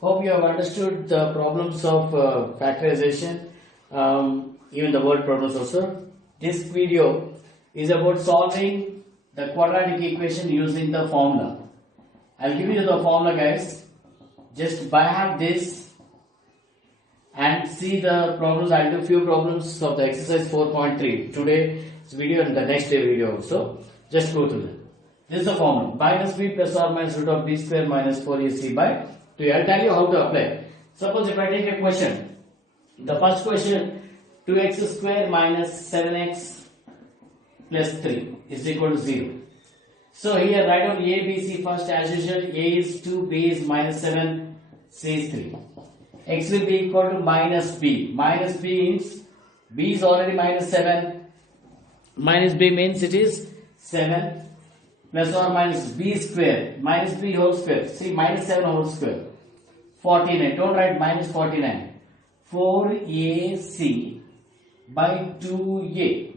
Hope you have understood the problems of factorization, even the word problems also. This video is about solving the quadratic equation using the formula. I'll give you the formula, guys. Just by heart this and see the problems. I'll do few problems of the exercise 4.3 today's video and the next day video also. Just go through them. This is the formula. Minus b plus or minus root of b square minus 4ac by 2. I'll tell you how to apply. Suppose if I take a question, the first question, 2x square minus 7x plus 3 is equal to 0. So here write down a, b, c first as usual. A is 2, b is minus 7, c is 3. X will be equal to minus b. Minus b means b is already minus 7. Minus b means it is 7 plus or minus b square. Minus b whole square. See, minus 7 whole square. 49. Don't write minus 49. 4ac by 2a.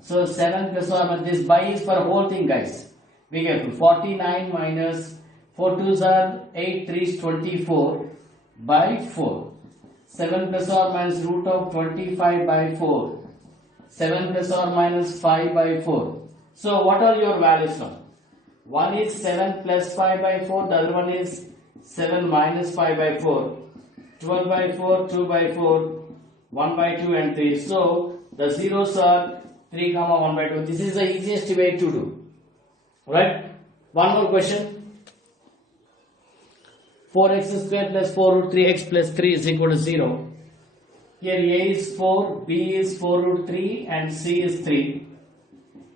So 7 plus or minus this by is for a whole thing, guys. Be careful. 49 minus 4 2s are 8 3s 24 by 4. 7 plus or minus root of 25 by 4. 7 plus or minus 5 by 4. So what are your values now? One is 7 plus 5 by 4. The other one is 7 minus 5 by 4. 12 by 4, 2 by 4, 1 by 2 and 3. So the zeros are 3 comma 1 by 2. This is the easiest way to do. Right? One more question. 4x square plus 4 root 3x plus 3 is equal to 0. Here a is 4, b is 4 root 3 and c is 3.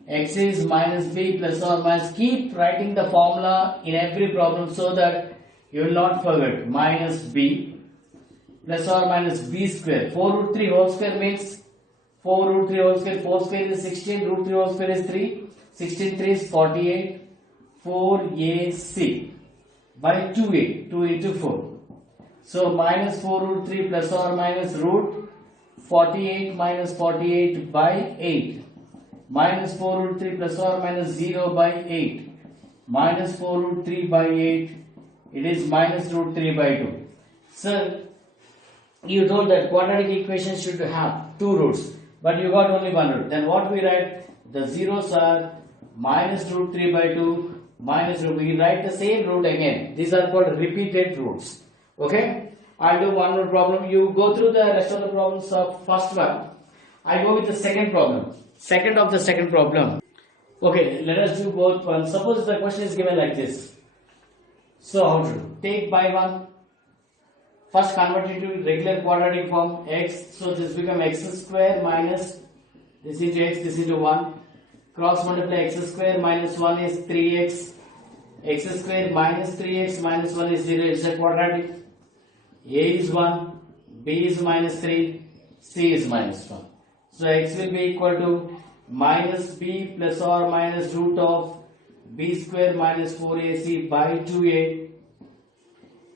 X is minus b plus or minus. Keep writing the formula in every problem so that you will not forget. Minus b plus or minus b square. 4 root 3 whole square means 4 root 3 whole square. 4 square is 16. Root 3 whole square is 3. 16 3 is 48. 4ac by 2a. 2 into 4. So minus 4 root 3 plus or minus root 48 minus 48 by 8. Minus 4 root 3 plus or minus 0 by 8. Minus 4 root 3 by 8. It is minus root 3 by 2. So, you told that quadratic equation should have two roots. But you got only one root. Then what we write? The zeros are minus root 3 by 2. Minus root. We write the same root again. These are called repeated roots. Okay? I'll do one more problem. You go through the rest of the problems of first one. I go with the second problem. Second of the second problem. Okay, let us do both ones. Suppose the question is given like this. So how to do? Take by 1. First convert it to regular quadratic form. X. So this become x square minus this into x, this into 1. Cross multiply x square minus 1 is 3x. X square minus 3x minus 1 is 0. It's a quadratic. A is 1. B is minus 3. C is minus 1. So x will be equal to minus b plus or minus root of b square minus 4ac by 2a.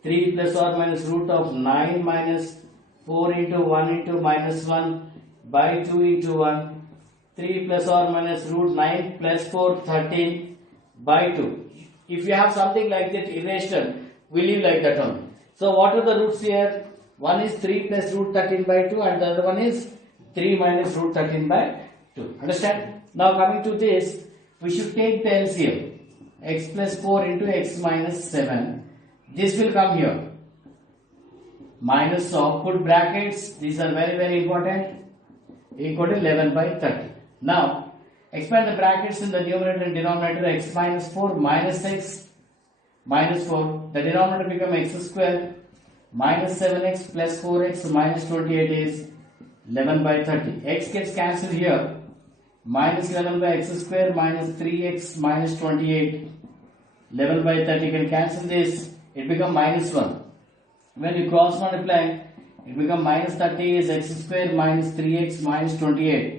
3 plus or minus root of 9 minus 4 into 1 into minus 1 by 2 into 1. 3 plus or minus root 9 plus 4, 13 by 2. If you have something like that irrational, we leave like that only. So what are the roots here? One is 3 plus root 13 by 2 and the other one is 3 minus root 13 by 2. Understand? Now coming to this, we should take the LCM. X plus 4 into x minus 7. This will come here. Minus of, put brackets. These are very, very important. Equal to 11 by 30. Now, expand the brackets in the numerator and denominator. X minus 4 minus x minus 4. The denominator become x square minus 7x plus 4x minus 28 is 11 by 30. X gets cancelled here. Minus 11 by x square minus 3x minus 28. 11 by 30 can cancel this. It become minus 1. When you cross multiply, it become minus 30 is x square minus 3x minus 28.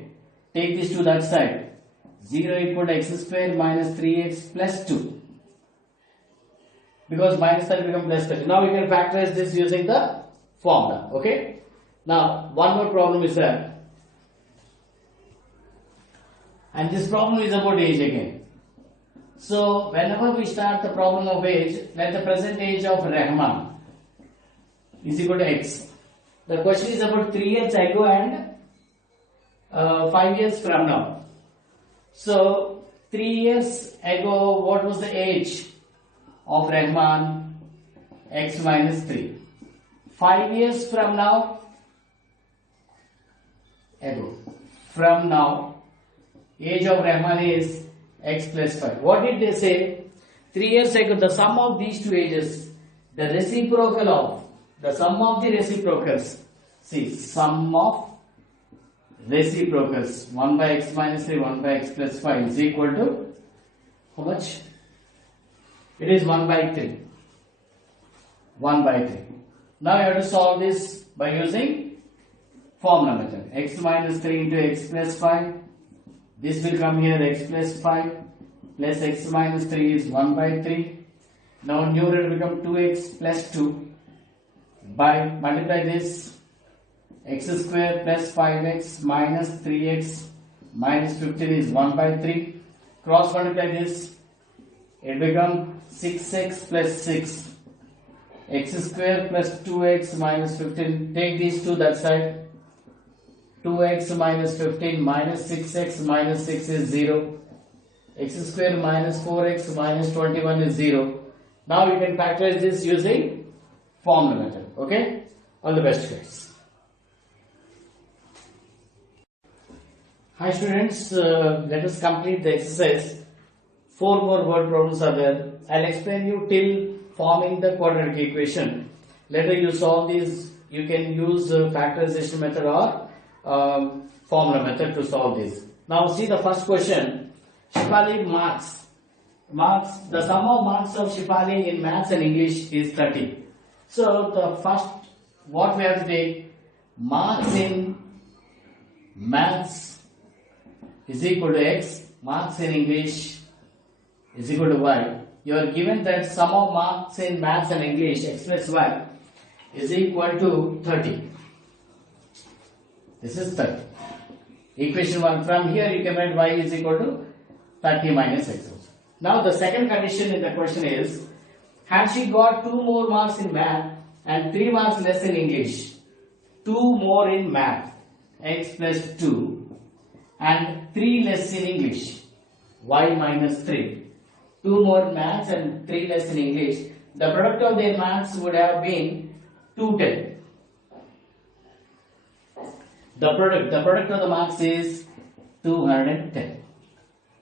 Take this to that side. 0 equal to x square minus 3x plus 2. Because minus 30 become plus 30. Now we can factorize this using the formula. Okay? Now, one more problem is there. And this problem is about age again. So, whenever we start the problem of age, let the present age of Rahman is equal to x. The question is about 3 years ago and 5 years from now. So 3 years ago, what was the age of Rahman? X minus 3. 5 years from now, from now, age of Rahman is x plus 5. What did they say? 3 years ago, the sum of these two ages, the reciprocal of, the sum of the reciprocals. See, sum of reciprocals, 1 by x minus 3, 1 by x plus 5 is equal to, how much? It is 1 by 3. 1 by 3. Now you have to solve this by using formula method. X minus 3 into x plus 5. This will come here, x plus 5 plus x minus 3 is 1 by 3. Now numerator will become 2x plus 2 by multiply this, x square plus 5x minus 3x minus 15 is 1 by 3. Cross multiply this, it becomes 6x plus 6. X square plus 2x minus 15. Take these two that side. 2x minus 15 minus 6x minus 6 is 0. X square minus 4x minus 21 is 0. Now you can factorize this using formula method. Okay? All the best, guys. Hi students, let us complete the exercise. 4 more word problems are there. I'll explain you till forming the quadratic equation. Later you solve these. You can use factorization method or formula method to solve this. Now see the first question. Shipali marks. The sum of marks of Shipali in maths and English is 30. So the first, what we have to take, marks in maths is equal to x, marks in English is equal to y. You are given that sum of marks in maths and English, x plus y, is equal to 30. This is 30. Equation 1. From here you can write y is equal to 30 minus x. Now the second condition in the question is, had she got 2 more marks in math and 3 marks less in English, 2 more in math, x plus 2, and 3 less in English, y minus 3. 2 more in maths and 3 less in English, the product of their maths would have been 210. The product of the marks is 210.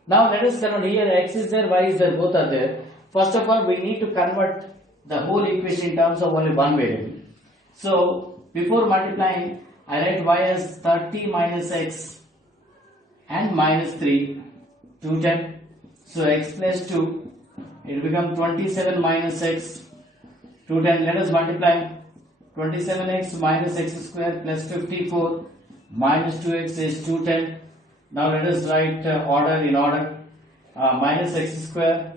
Now let us convert here, x is there, y is there, both are there. First of all, we need to convert the whole equation in terms of only one variable. So before multiplying, I write y as 30 minus x and minus 3, 210. So x plus 2, it becomes 27 minus x, 210. Let us multiply. 27x minus x square plus 54 minus 2x is 210. Now let us write order in order. Minus x square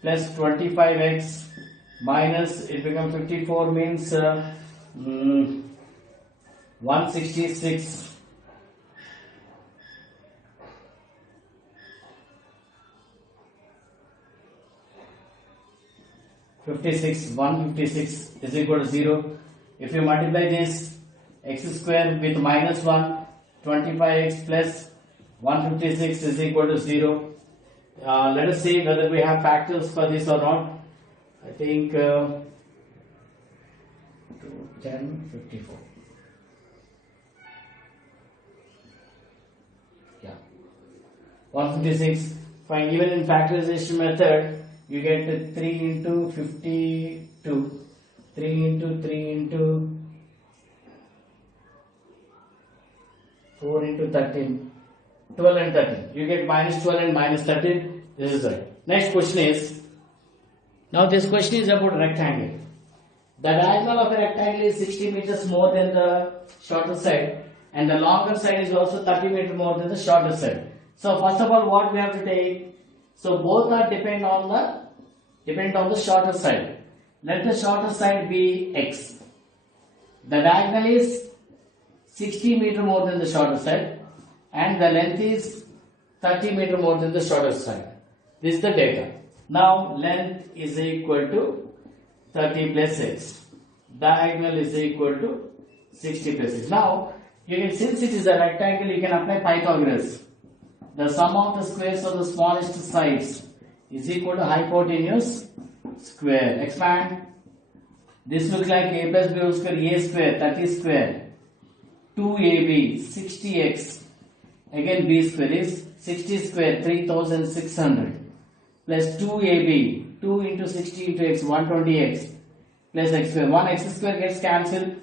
plus 25x minus, it becomes 54 means 166. 156 is equal to 0. If you multiply this, x square with minus 1, 25x plus 156 is equal to 0. Let us see whether we have factors for this or not. I think 2, 10, 54. Yeah. 156. Fine. Even in factorization method, you get 3 into 52. 3 into 3 into 4 into 13. 12 and 13. You get minus 12 and minus 13. This is right. Next question is, now this question is about rectangle. The diagonal of a rectangle is 60 meters more than the shorter side, and the longer side is also 30 meters more than the shorter side. So first of all, what we have to take? So both are depend on the shorter side. Let the shorter side be x. The diagonal is 60 meters more than the shorter side, and the length is 30 meters more than the shorter side. This is the data. Now length is equal to 30 plus x. diagonal is equal to 60 plus 6. Now, since it is a rectangle, you can apply Pythagoras. The sum of the squares of the smallest sides is equal to hypotenuse square. Expand. This looks like a plus b whole square, a square, 30 square, 2ab, 60x. Again, b square is 60 square, 3600, plus 2ab, 2 into 60 into x, 120x, plus x square. 1x square gets cancelled.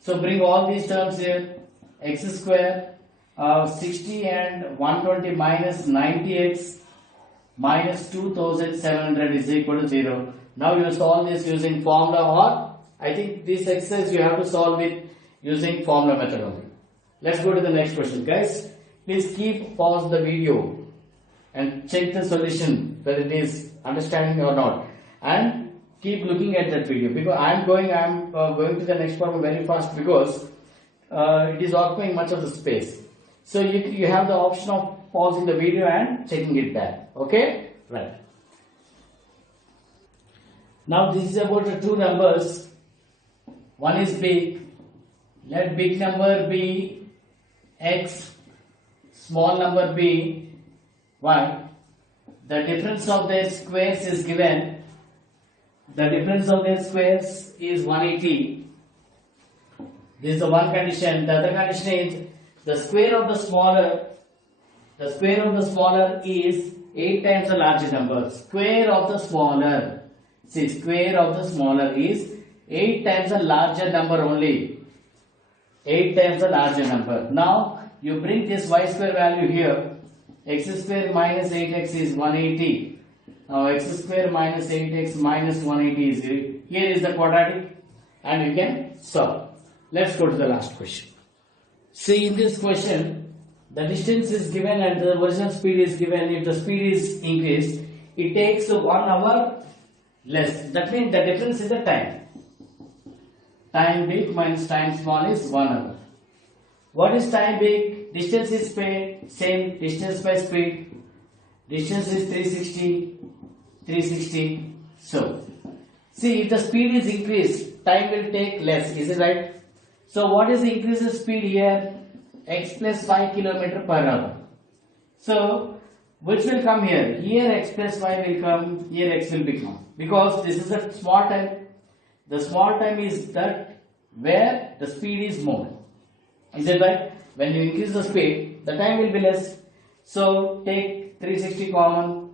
So bring all these terms here. X square, 60 and 120 minus 90x minus 2700 is equal to 0. Now you solve this using formula, or I think this exercise you have to solve it using formula methodology. Let's go to the next question, guys. Please keep pause the video and check the solution whether it is understanding or not, and keep looking at that video, because I am going to the next problem very fast, because it is occupying much of the space. So you have the option of pausing the video and checking it back. Okay, right. Now this is about the two numbers. One is big. Let big number be x, small number be y. The difference of their squares is given. The difference of their squares is 180. This is the one condition. The other condition is the square of the smaller is 8 times the larger number. Square of the smaller. See, square of the smaller is 8 times the larger number only. 8 times the larger number. Now, you bring this y square value here. X square minus 8x is 180. Now, x square minus 8x minus 180 is 0. Here is the quadratic, and you can solve. Let's go to the last question. See, in this question, the distance is given and the original speed is given. If the speed is increased, it takes 1 hour less. That means the difference is the time. Time big minus time small is 1 hour. What is time big? Distance is same, distance by speed. Distance is 360. So, see, if the speed is increased, time will take less. Is it right? So, what is the increase in speed here? X plus 5 km per hour. So, which will come here? Here x plus 5 will come, here x will become. Because this is a small time. The small time is that where the speed is more. Is it right? When you increase the speed, the time will be less. So, take 360 common.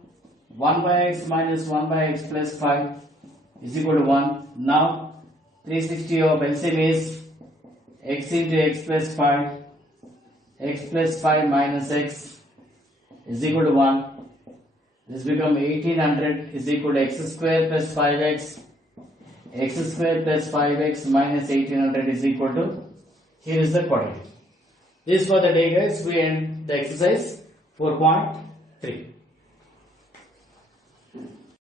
1 by x minus 1 by x plus 5 is equal to 1. Now, 360 of LCM is x into x plus 5. X plus 5 minus x is equal to 1. This becomes 1800 is equal to x square plus 5x. X square plus 5x minus 1800 is equal to, here is the quadratic. This for the day, guys. We end the exercise 4.3.